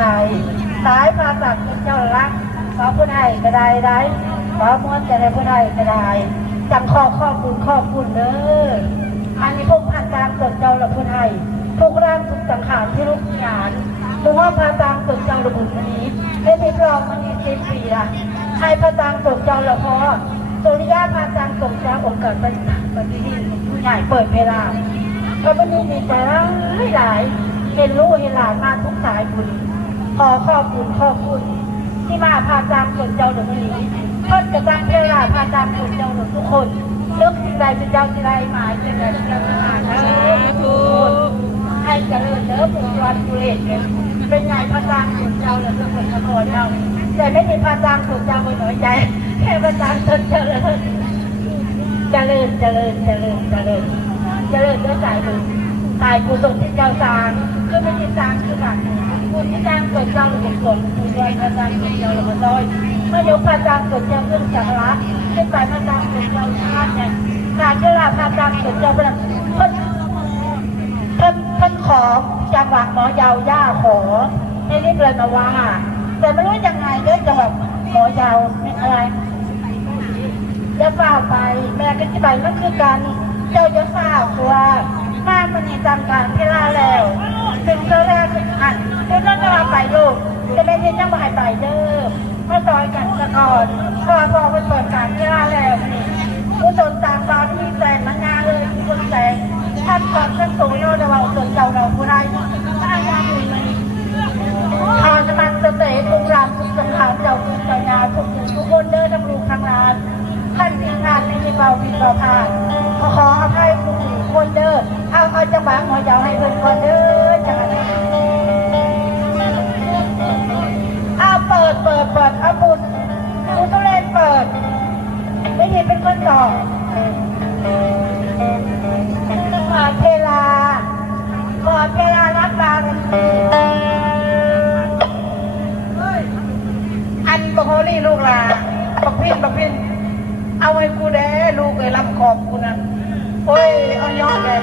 ปายมาจากเจ้ารักขอผู้ใดก็ได้ได้ขอม้วนจะได้ผู้ใดก็ได้จังขอขอบคุณขอบคุณเด้ออันนี้พวกผ่านตามตนเจ้าละผู้ใดทุกร่างทุกสังขารที่ลูกหยานมึงว่าพาตามตนเจ้าระบุวันนี้ได้ไปรองมันมีสิบปีละใครพาตามตนเจ้าละพอสุริยะพาตามตนเจ้าองค์เการปฏิทินผู้ใหญ่เปิดเวลาก็ไม่ได้ดีใจหลายหลายเห็นลูกเห็นหลานมาทุกสายบุญ ขอขอบคุณขอบคุณ ที่มาพาตามคนเจ้าเดี๋ยวนี้เพิ่นกระจังเวลาพาตามคนเจ้าเดี๋ยวทุกคนเลือกสิ่งใดเป็นเจ้าสิ่งใดหมายสิ่งใดเป็นเจ้าทหารนะทุกคนให้เจริญเด้อผู้วันกุเลศเนี่ยเป็นไงพาตามคนเจ้าเดี๋ยวทุกคนขอเจ้าแต่ไม่ได้พาตามคนเจ้าไปหน่อยใจแค่พาตามคนเจ้าเลยเจริญเจริญเจริญเจริญเจริญด้วยสายบุญสายกุศลที่เจ้าสร้างคือไม่ใช่สร้างคือแบบ คุณที่สร้างเกิดเจ้าหรือกุศลคุณด้วยพระสร้างเกิดเจ้าหรือมาด้อยเมื่อยกพระสร้างเกิดเจ้าขึ้นจากละขึ้นไปพระสร้างเกิดเจ้าชาติเนี่ยการที่เราพระสร้างเกิดเจ้าเป็นเพิ่นเพิ่นเพิ่นขอจังหวะหมอยาวย่าขอให้รีบเลยมาว่า แต่ไม่รู้ยังไงเรื่องจังหวะหมอยาวเป็นอะไรจะฝ่าไปแม่ก็จะไปมันคือการเจ้าจะฝ่าตัวมามันนี่จำการเวลาแล้วถึงเธอแรกอะเดี๋ยวนั่นเราไปลูกจะไม่ใช่จังหวะไปเด้อมาต่อย กันสะก่อนพอพอไปเปิดการเวลาแล้วนี่ผู้สนตามตอนที่แฟนมันงาเลยคนแสงท่านก่อนท่านสูงโยนเราส่วนเจ้าเราผู้ใดถ้าอาญาอยู่ในทานมันสเตย์ทุกรามทุกสังขารเจ้าคุณเจ้านาทุกทุกคนเด้อทั้งลูกทั้งหลานท่านทีงานไม่มีเบาผิดเบาพลาดขอขออภัยทุกคนเด้อเอาเอาจังหวะหัวเจ้าให้เพิ่นก่อนเด้อจังหวะนี้เอาเปิดเปิดเปิดเอาบุญ ปิด ไม่มีเป็นคนต่อขอเวลาขอเวลารักบางอันบโฮลี่ลูกลาบักพินบักพินเอาให้กูแด้ลูกไอ้ลำขอบกูนะโอ้ยเอายอดเลย